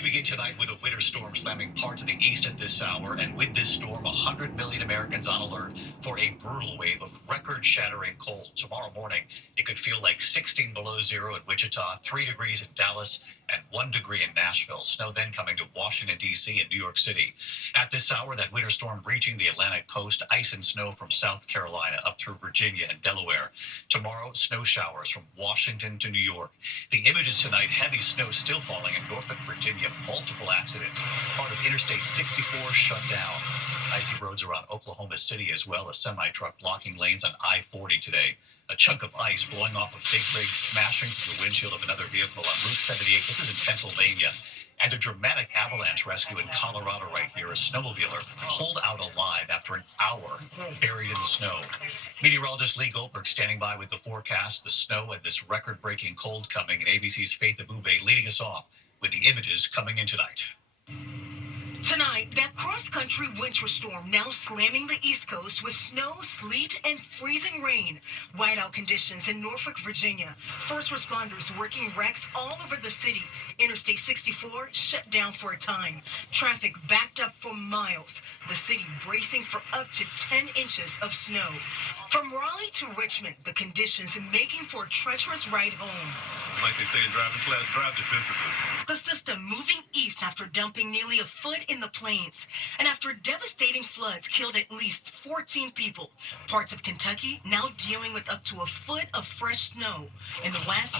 do begin tonight with a winter storm slamming parts of the east at this hour, and with this storm, 100 million Americans on alert for a brutal wave of record-shattering cold. Tomorrow morning, it could feel like 16 below zero in Wichita, 3 degrees in Dallas, and 1 degree in Nashville. Snow then coming to Washington, D.C. and New York City. At this hour, that winter storm reaching the Atlantic coast, ice and snow from South Carolina up through Virginia and Delaware. Tomorrow, snow showers from Washington to New York. The images tonight, heavy snow still falling in Norfolk, Virginia. Multiple accidents. Part of Interstate 64 shut down. Icy roads around Oklahoma City as well. A semi-truck blocking lanes on I-40 today. A chunk of ice blowing off a big rig, smashing through the windshield of another vehicle on Route 78. This is in Pennsylvania. And a dramatic avalanche rescue in Colorado right here. A snowmobiler pulled out alive after an hour buried in the snow. Meteorologist Lee Goldberg standing by with the forecast, the snow, and this record-breaking cold coming. And ABC's Faith Abube leading us off with the images coming in tonight. Tonight, that cross-country winter storm now slamming the East Coast with snow, sleet, and freezing rain. Whiteout conditions in Norfolk, Virginia. First responders working wrecks all over the city. Interstate 64 shut down for a time. Traffic backed up for miles. The city bracing for up to 10 inches of snow. From Raleigh to Richmond, the conditions making for a treacherous ride home. Like they say in driving class, drive defensively. The system moving east after dumping nearly a foot in the plains. And after devastating floods killed at least 14 people. Parts of Kentucky now dealing with up to a foot of fresh snow. In the West,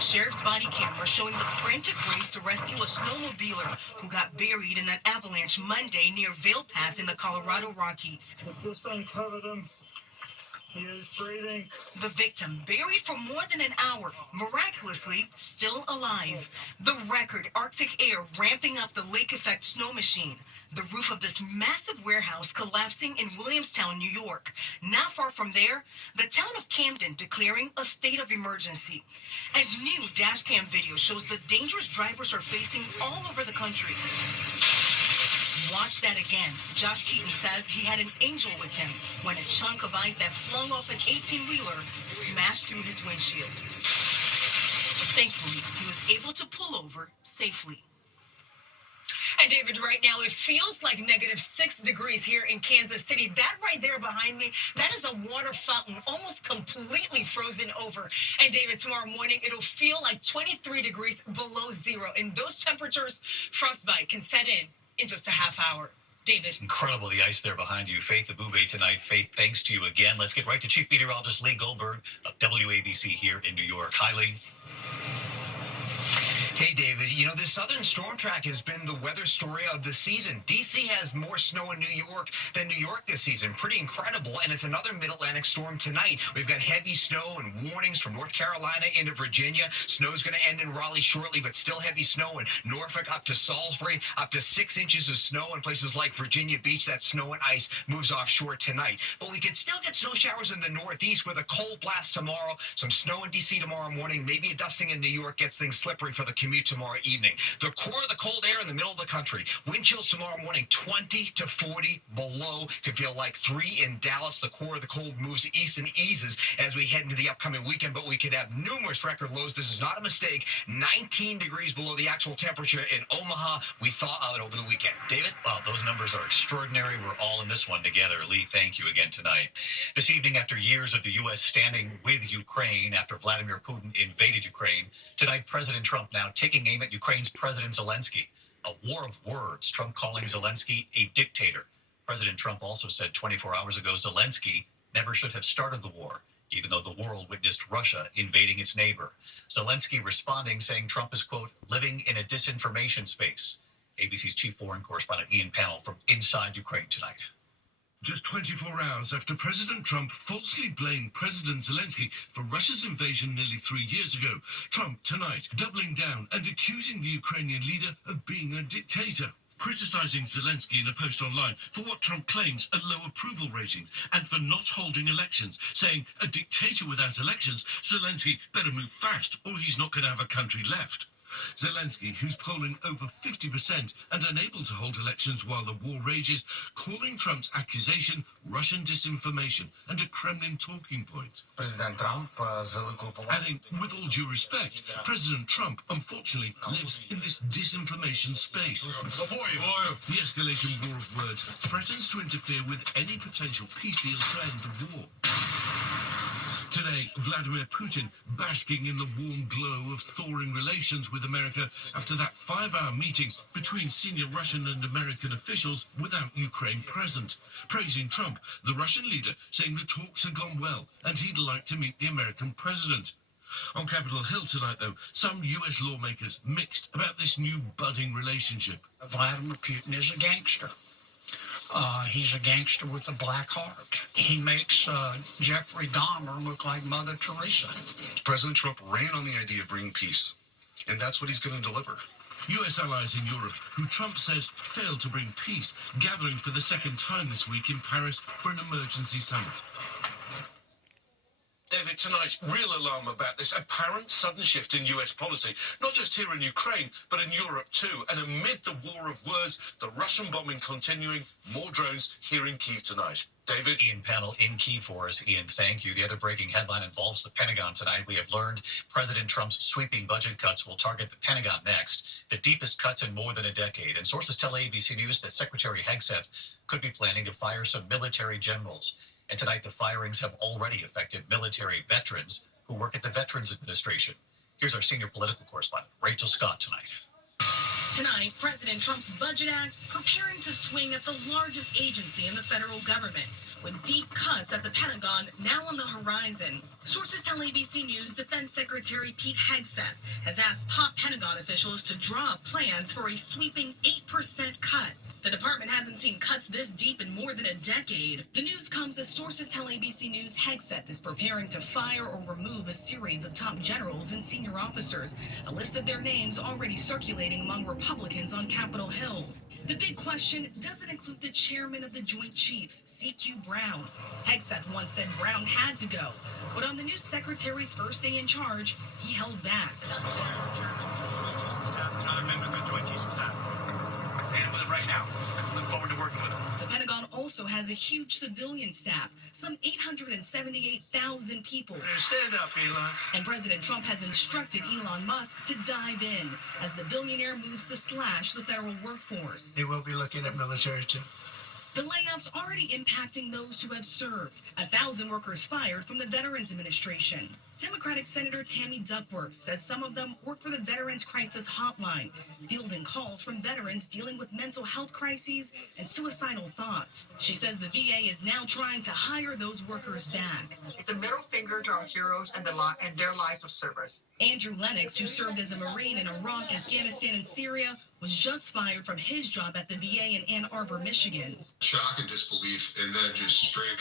sheriff's body camera showing the frantic race to rescue a snowmobiler who got buried in an avalanche Monday near Vail Pass in the Colorado Rockies. This thing covered him. He is breathing. The victim, buried for more than an hour, miraculously still alive. The record Arctic air ramping up the lake effect snow machine. The roof of this massive warehouse collapsing in Williamstown, New York. Not far from there, the town of Camden declaring a state of emergency. And new dashcam video shows the dangerous drivers are facing all over the country. Watch that again. Josh Keaton says he had an angel with him when a chunk of ice that flung off an 18-wheeler smashed through his windshield. Thankfully, he was able to pull over safely. And David, right now, it feels like -6 degrees here in Kansas City. That right there behind me, that is a water fountain, almost completely frozen over. And David, tomorrow morning, it'll feel like 23 degrees below zero. And those temperatures, frostbite can set in just a half hour. David. Incredible, the ice there behind you. Faith Abube tonight. Faith, thanks to you again. Let's get right to Chief Meteorologist Lee Goldberg of WABC here in New York. Hi, Lee. Hey, David, you know, this southern storm track has been the weather story of the season. D.C. has more snow in New York than New York this season. Pretty incredible. And it's another mid-Atlantic storm tonight. We've got heavy snow and warnings from North Carolina into Virginia. Snow's going to end in Raleigh shortly, but still heavy snow in Norfolk up to Salisbury, up to 6 inches of snow in places like Virginia Beach. That snow and ice moves offshore tonight. But we can still get snow showers in the northeast with a cold blast tomorrow. Some snow in D.C. tomorrow morning. Maybe a dusting in New York gets things slippery for the commute tomorrow evening. The core of the cold air in the middle of the country. Wind chills tomorrow morning 20 to 40 below. Could feel like 3 in Dallas. The core of the cold moves east and eases as we head into the upcoming weekend, but we could have numerous record lows. This is not a mistake. 19 degrees below the actual temperature in Omaha. We thaw out over the weekend. David? Wow, those numbers are extraordinary. We're all in this one together. Lee, thank you again tonight. This evening, after years of the U.S. standing with Ukraine after Vladimir Putin invaded Ukraine, tonight President Trump now taking aim at Ukraine's President Zelensky. A war of words, Trump calling Zelensky a dictator. President Trump also said 24 hours ago Zelensky never should have started the war, even though the world witnessed Russia invading its neighbor. Zelensky responding, saying Trump is, quote, living in a disinformation space. ABC's chief foreign correspondent Ian Pannell from inside Ukraine tonight. Just 24 hours after President Trump falsely blamed President Zelensky for Russia's invasion nearly 3 years ago, Trump tonight doubling down and accusing the Ukrainian leader of being a dictator, criticizing Zelensky in a post online for what Trump claims are low approval ratings and for not holding elections, saying a dictator without elections, Zelensky better move fast or he's not going to have a country left. Zelensky, who's polling over 50% and unable to hold elections while the war rages, calling Trump's accusation Russian disinformation and a Kremlin talking point. Президент Трамп з великою повагою. Adding, with all due respect, President Trump unfortunately lives in this disinformation space. The escalating war of words threatens to interfere with any potential peace deal to end the war. Today, Vladimir Putin basking in the warm glow of thawing relations with America after that 5-hour meeting between senior Russian and American officials without Ukraine present, praising Trump, the Russian leader, saying the talks had gone well and he'd like to meet the American president. On Capitol Hill tonight, though, some US lawmakers mixed about this new budding relationship. Vladimir Putin is a gangster. He's a gangster with a black heart. He makes Jeffrey Dahmer look like Mother Teresa. President Trump ran on the idea of bringing peace, and that's what he's going to deliver. US allies in Europe, who Trump says failed to bring peace, gathering for the second time this week in Paris for an emergency summit. David, tonight, real alarm about this apparent sudden shift in US policy, not just here in Ukraine, but in Europe too. And amid the war of words, the Russian bombing continuing, more drones here in Kyiv tonight. David? Ian Panel in Kyiv for us. Ian, thank you. The other breaking headline involves the Pentagon tonight. We have learned President Trump's sweeping budget cuts will target the Pentagon next, the deepest cuts in more than a decade. And sources tell ABC News that Secretary Hegseth could be planning to fire some military generals. And tonight, the firings have already affected military veterans who work at the Veterans Administration. Here's our senior political correspondent, Rachel Scott, tonight. Tonight, President Trump's budget act's preparing to swing at the largest agency in the federal government, with deep cuts at the Pentagon now on the horizon. Sources tell ABC News Defense Secretary Pete Hegseth has asked top Pentagon officials to draw up plans for a sweeping 8% cut. The department hasn't seen cuts this deep in more than a decade. The news comes as sources tell ABC News Hegseth is preparing to fire or remove a series of top generals and senior officers, a list of their names already circulating among Republicans on Capitol Hill. The big question doesn't include the chairman of the Joint Chiefs, C.Q. Brown. Hegseth once said Brown had to go, but on the new secretary's first day in charge, he held back. Other members of the Joint Chiefs of Staff. Dealing with it right now. Look forward to working with them. The Pentagon also has a huge civilian staff, some 878,000 people. Stand up, Elon. And President Trump has instructed Elon Musk to dive in as the billionaire moves to slash the federal workforce. They will be looking at military too. The layoffs already impacting those who have served. 1,000 workers fired from the Veterans Administration. Democratic Senator Tammy Duckworth says some of them work for the Veterans Crisis Hotline, fielding calls from veterans dealing with mental health crises and suicidal thoughts. She says the VA is now trying to hire those workers back. It's a middle finger to our heroes and their lives of service. Andrew Lennox, who served as a Marine in Iraq, Afghanistan, and Syria, was just fired from his job at the VA in Ann Arbor, Michigan. Shock and disbelief, and then just straight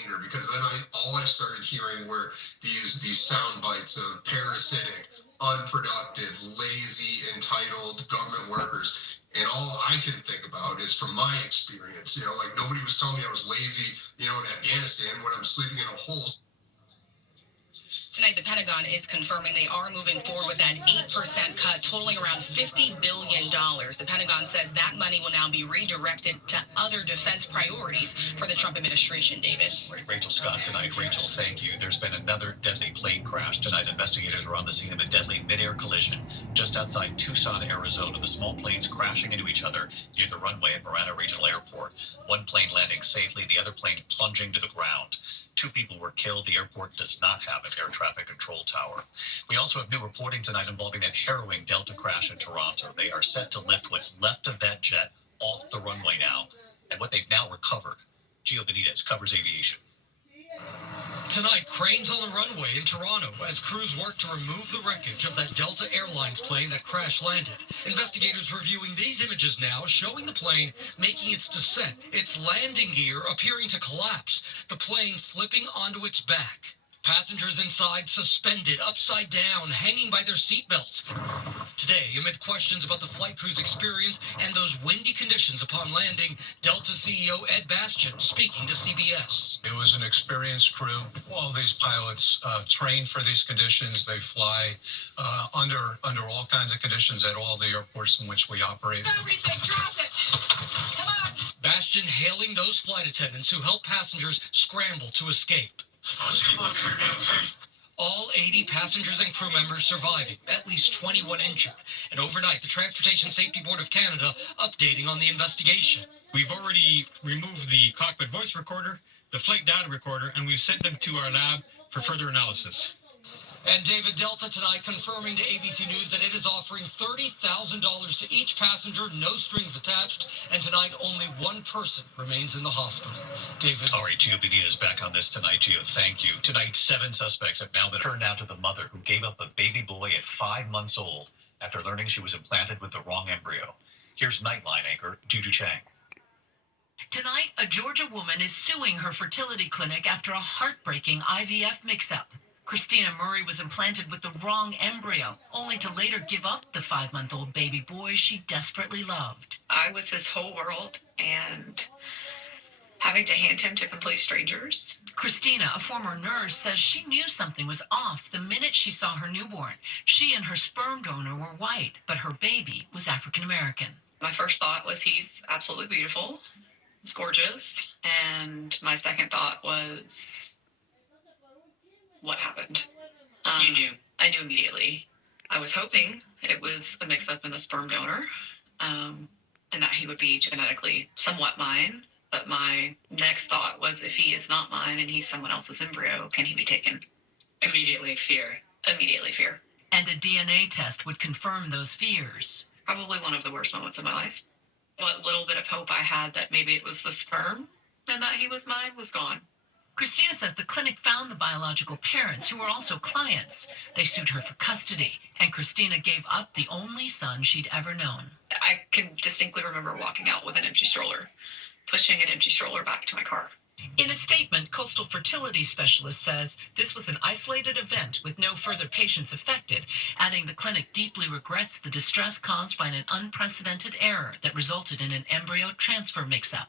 anger, because then all I started hearing were these sound bites of parasitic, unproductive, lazy, entitled government workers. And all I can think about is from my experience, like nobody was telling me I was lazy, in Afghanistan when I'm sleeping in a hole. Tonight, the Pentagon is confirming they are moving forward with that 8% cut, totaling around $50 billion. The Pentagon says that money will now be redirected to other defense priorities for the Trump administration, David. Rachel Scott tonight. Rachel, thank you. There's been another deadly plane crash tonight. Investigators are on the scene of a deadly mid-air collision just outside Tucson, Arizona. The small planes crashing into each other near the runway at Marana Regional Airport. One plane landing safely, the other plane plunging to the ground. 2 people were killed. The airport does not have an air traffic control tower. We also have new reporting tonight involving that harrowing Delta crash in Toronto. They are set to lift what's left of that jet off the runway now. And what they've now recovered. Gio Benitez covers aviation. Tonight, cranes on the runway in Toronto as crews work to remove the wreckage of that Delta Airlines plane that crash landed. Investigators reviewing these images now showing the plane making its descent, its landing gear appearing to collapse, the plane flipping onto its back. Passengers inside suspended, upside down, hanging by their seatbelts. Today, amid questions about the flight crew's experience and those windy conditions upon landing, Delta CEO Ed Bastian speaking to CBS. It was an experienced crew. All these pilots train for these conditions. They fly under all kinds of conditions at all the airports in which we operate. Everything, drop it! Come on! Bastian hailing those flight attendants who helped passengers scramble to escape. All 80 passengers and crew members surviving, at least 21 injured. And overnight, the Transportation Safety Board of Canada updating on the investigation. We've already removed the cockpit voice recorder, the flight data recorder, and we've sent them to our lab for further analysis. And David, Delta tonight confirming to ABC News that it is offering $30,000 to each passenger, no strings attached. And tonight, only one person remains in the hospital. David. All right, Gio Benitez back on this tonight. Gio, thank you. Tonight, 7 suspects have now been turned down to the mother who gave up a baby boy at 5 months old after learning she was implanted with the wrong embryo. Here's Nightline anchor Juju Chang. Tonight, a Georgia woman is suing her fertility clinic after a heartbreaking IVF mix-up. Christina Murray was implanted with the wrong embryo, only to later give up the 5-month-old baby boy she desperately loved. I was his whole world, and having to hand him to complete strangers. Christina, a former nurse, says she knew something was off the minute she saw her newborn. She and her sperm donor were white, but her baby was African American. My first thought was he's absolutely beautiful. He's gorgeous. And my second thought was, what happened? You knew. I knew immediately. I was hoping it was a mix-up in the sperm donor, and that he would be genetically somewhat mine. But my next thought was, if he is not mine and he's someone else's embryo, can he be taken? Immediately fear. Immediately fear. And a DNA test would confirm those fears. Probably one of the worst moments of my life. What little bit of hope I had that maybe it was the sperm and that he was mine was gone. Christina says the clinic found the biological parents, who were also clients. They sued her for custody, and Christina gave up the only son she'd ever known. I can distinctly remember walking out with an empty stroller, pushing an empty stroller back to my car. In a statement, Coastal Fertility Specialist says this was an isolated event with no further patients affected, adding the clinic deeply regrets the distress caused by an unprecedented error that resulted in an embryo transfer mix-up.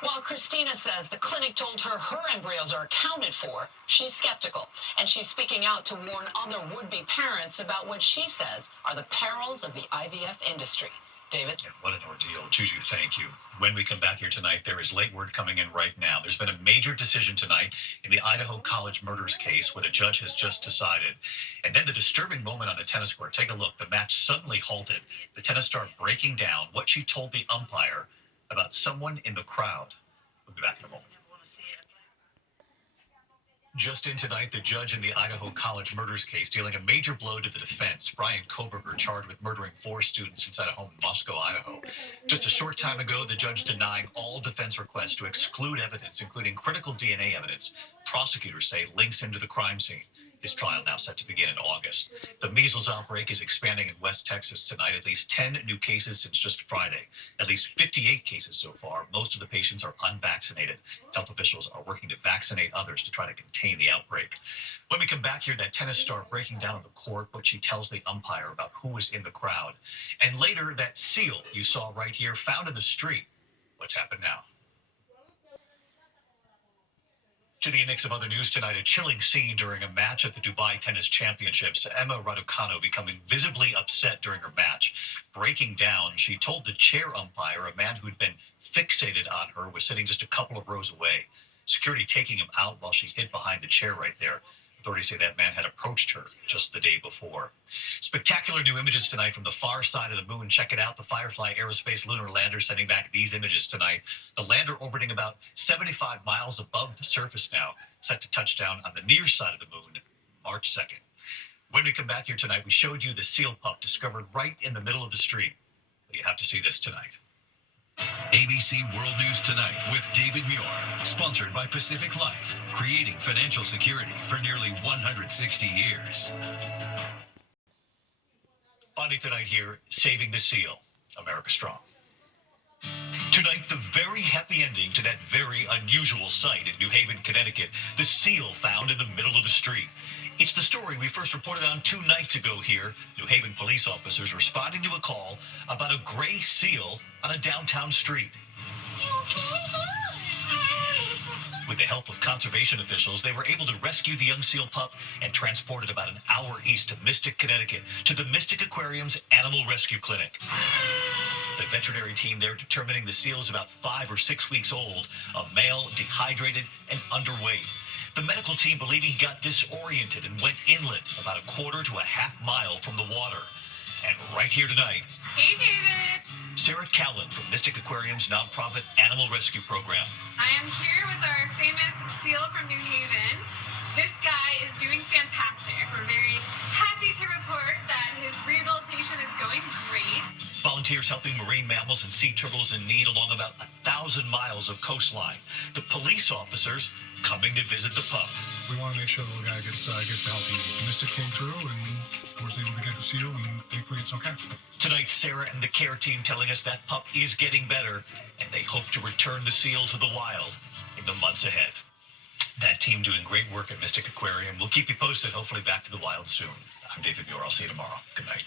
While Christina says the clinic told her embryos are accounted for, she's skeptical, and she's speaking out to warn other would-be parents about what she says are the perils of the IVF industry. David? What an ordeal. Juju, thank you. When we come back here tonight, there is late word coming in right now. There's been a major decision tonight in the Idaho College murders case, what a judge has just decided. And then the disturbing moment on the tennis court. Take a look. The match suddenly halted. The tennis star breaking down what she told the umpire about someone in the crowd. We'll be back in a moment. Just in tonight, the judge in the Idaho College murders case dealing a major blow to the defense. Brian Koberger charged with murdering 4 students inside a home in Moscow, Idaho. Just a short time ago, the judge denying all defense requests to exclude evidence, including critical DNA evidence prosecutors say links him to the crime scene. His trial now set to begin in August. The measles outbreak is expanding in West Texas tonight. At least 10 new cases since just Friday. At least 58 cases so far. Most of the patients are unvaccinated. Health officials are working to vaccinate others to try to contain the outbreak. When we come back here, that tennis star breaking down on the court what she tells the umpire about who was in the crowd. And later, that seal you saw right here found in the street. What's happened now? To the index of other news tonight, a chilling scene during a match at the Dubai Tennis Championships. Emma Raducanu becoming visibly upset during her match. Breaking down, she told the chair umpire a man who'd been fixated on her was sitting just a couple of rows away. Security taking him out while she hid behind the chair right there. Authorities say that man had approached her just the day before. Spectacular new images tonight from the far side of the moon. Check it out. The Firefly Aerospace lunar lander sending back these images tonight. The lander orbiting about 75 miles above the surface now, set to touch down on the near side of the moon, March 2nd. When we come back here tonight, we showed you the seal pup discovered right in the middle of the street. But you have to see this tonight. ABC World News Tonight with David Muir, sponsored by Pacific Life, creating financial security for nearly 160 years. Finally tonight here, saving the seal, America Strong. Tonight, the very happy ending to that very unusual sight in New Haven, Connecticut, the seal found in the middle of the street. It's the story we first reported on 2 nights ago here. New Haven police officers responding to a call about a gray seal on a downtown street. With the help of conservation officials, they were able to rescue the young seal pup and transport it about an hour east of Mystic, Connecticut, to the Mystic Aquarium's Animal Rescue Clinic. The veterinary team there determining the seal is about 5 or 6 weeks old, a male, dehydrated, and underweight. The medical team believing he got disoriented and went inland about a quarter to a half mile from the water. And right here tonight, Hey, David. Sarah Callan from Mystic Aquarium's nonprofit Animal Rescue Program. I am here with our famous seal from New Haven. This guy is doing fantastic. We're very happy to report that his rehabilitation is going great. Volunteers helping marine mammals and sea turtles in need along about 1,000 miles of coastline. The police officers coming to visit the pup. We want to make sure the little guy gets the help he needs. Mystic came through and was able to get the seal, and thankfully it's okay. Tonight, Sarah and the care team telling us that pup is getting better, and they hope to return the seal to the wild in the months ahead. That team doing great work at Mystic Aquarium. We'll keep you posted, hopefully back to the wild soon. I'm David Muir. I'll see you tomorrow. Good night.